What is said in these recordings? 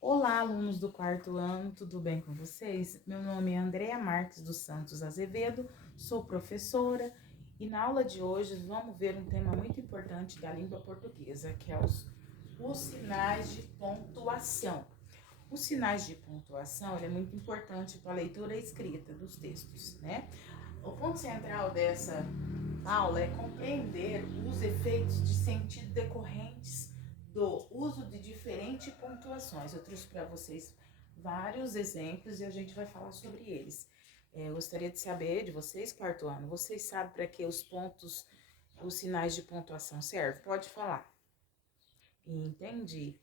Olá, alunos do quarto ano, tudo bem com vocês? Meu nome é Andréa Marques dos Santos Azevedo, sou professora e na aula de hoje vamos ver um tema muito importante da língua portuguesa, que é os sinais de pontuação. Os sinais de pontuação é muito importante para a leitura e escrita dos textos, né? O ponto central dessa aula é compreender os efeitos de sentido decorrentes do uso de diferentes pontuações. Eu trouxe para vocês vários exemplos e a gente vai falar sobre eles. Eu gostaria de saber de vocês, quarto ano, vocês sabem para que os pontos, os sinais de pontuação servem? Pode falar. Entendi.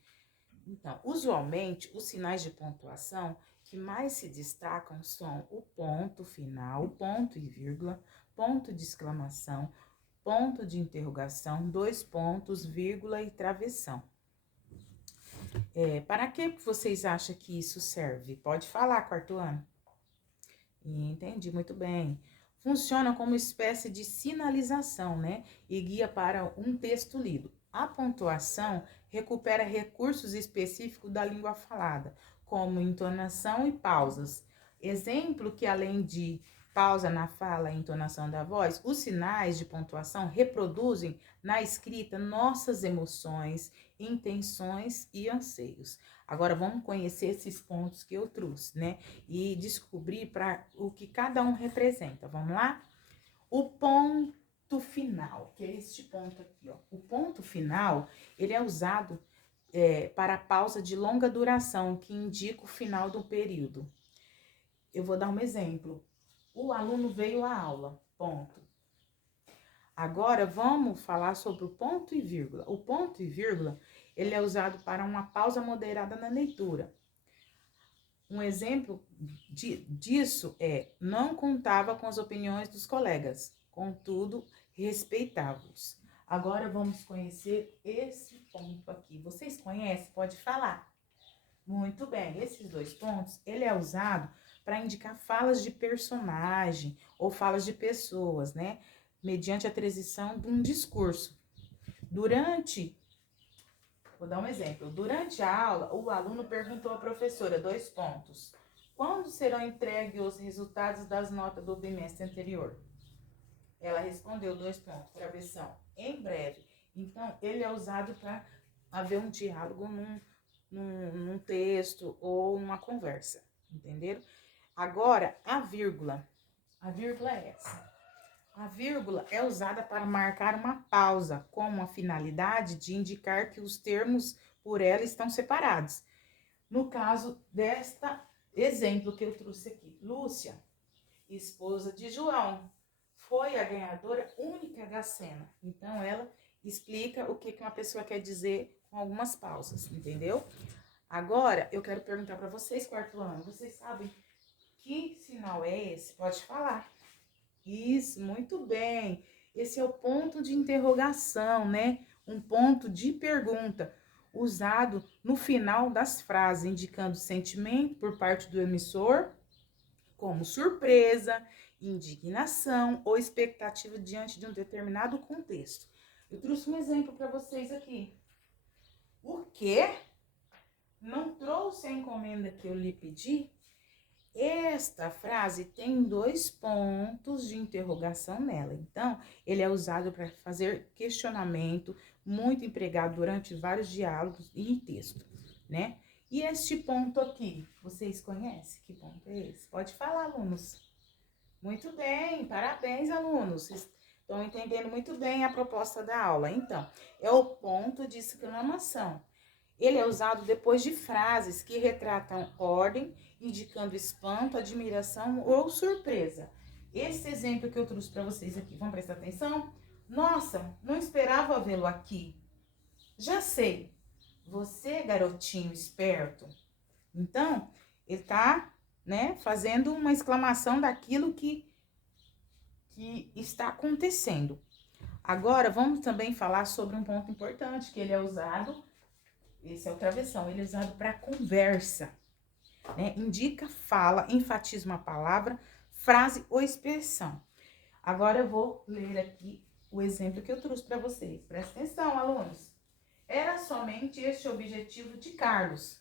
Então, usualmente, os sinais de pontuação que mais se destacam são o ponto final, o ponto e vírgula, ponto de exclamação, ponto de interrogação, dois pontos, vírgula e travessão. Para que vocês acham que isso serve? Pode falar, quarto ano. Entendi, muito bem. Funciona como espécie de sinalização, né? E guia para um texto lido. A pontuação recupera recursos específicos da língua falada, como entonação e pausas. Exemplo que além de pausa na fala e entonação da voz, os sinais de pontuação reproduzem na escrita nossas emoções, intenções e anseios. Agora vamos conhecer esses pontos que eu trouxe, né? E descobrir para o que cada um representa. Vamos lá? O ponto final, que é este ponto aqui, ó. O ponto final, ele é usado para a pausa de longa duração, que indica o final do período. Eu vou dar um exemplo. O aluno veio à aula, ponto. Agora vamos falar sobre o ponto e vírgula. O ponto e vírgula, ele é usado para uma pausa moderada na leitura. Um exemplo disso é: não contava com as opiniões dos colegas, contudo, respeitava-os. Agora vamos conhecer esse ponto aqui. Vocês conhecem? Pode falar. Muito bem, esses dois pontos, ele é usado para indicar falas de personagem ou falas de pessoas, né? Mediante a transição de um discurso. Vou dar um exemplo. Durante a aula, o aluno perguntou à professora, dois pontos. Quando serão entregues os resultados das notas do bimestre anterior? Ela respondeu, dois pontos, travessão, em breve. Então, ele é usado para haver um diálogo num texto ou uma conversa, entenderam? Agora, a vírgula. A vírgula é essa. A vírgula é usada para marcar uma pausa, com a finalidade de indicar que os termos por ela estão separados. No caso desta exemplo que eu trouxe aqui, Lúcia, esposa de João, foi a ganhadora única da cena. Então, ela explica o que uma pessoa quer dizer com algumas pausas, entendeu? Agora, eu quero perguntar para vocês, quarto ano, vocês sabem que sinal é esse? Pode falar. Isso, muito bem. Esse é o ponto de interrogação, né? Um ponto de pergunta, usado no final das frases, indicando sentimento por parte do emissor, como surpresa, indignação ou expectativa diante de um determinado contexto. Eu trouxe um exemplo para vocês aqui. O quê? Não trouxe a encomenda que eu lhe pedi? Esta frase tem dois pontos de interrogação nela. Então, ele é usado para fazer questionamento, muito empregado durante vários diálogos e em texto, né? E este ponto aqui, vocês conhecem? Que ponto é esse? Pode falar, alunos. Muito bem, parabéns, alunos. Vocês estão entendendo muito bem a proposta da aula. Então, é o ponto de exclamação. Ele é usado depois de frases que retratam ordem, indicando espanto, admiração ou surpresa. Esse exemplo que eu trouxe para vocês aqui, vamos prestar atenção? Nossa, não esperava vê-lo aqui. Já sei, você, garotinho esperto. Então, ele está, né, fazendo uma exclamação daquilo que está acontecendo. Agora, vamos também falar sobre um ponto importante, que ele é usado. Esse é o travessão, ele é usado para conversa, né? Indica, fala, enfatiza uma palavra, frase ou expressão. Agora eu vou ler aqui o exemplo que eu trouxe para vocês. Presta atenção, alunos. Era somente este o objetivo de Carlos.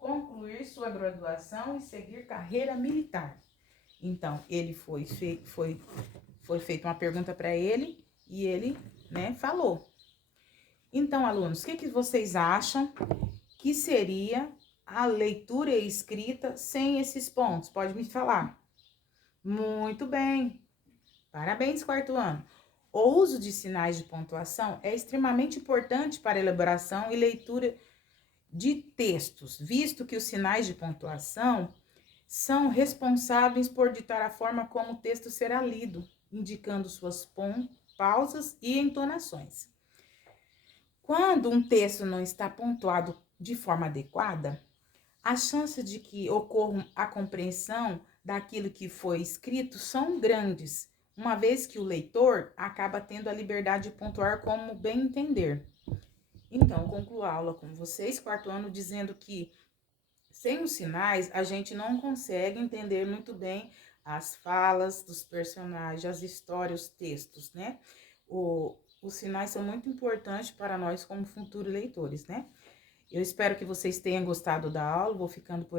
concluir sua graduação e seguir carreira militar. Então, ele foi feita uma pergunta para ele e ele, né, falou. Então, alunos, o que vocês acham que seria a leitura e escrita sem esses pontos? Pode me falar. Muito bem. Parabéns, quarto ano. O uso de sinais de pontuação é extremamente importante para a elaboração e leitura de textos, visto que os sinais de pontuação são responsáveis por ditar a forma como o texto será lido, indicando suas pausas e entonações. Quando um texto não está pontuado de forma adequada, a chance de que ocorra a compreensão daquilo que foi escrito são grandes, uma vez que o leitor acaba tendo a liberdade de pontuar como bem entender. Então, concluo a aula com vocês, quarto ano, dizendo que sem os sinais a gente não consegue entender muito bem as falas dos personagens, as histórias, os textos, né? Os sinais são muito importantes para nós como futuros leitores, né? Eu espero que vocês tenham gostado da aula, vou ficando por aqui.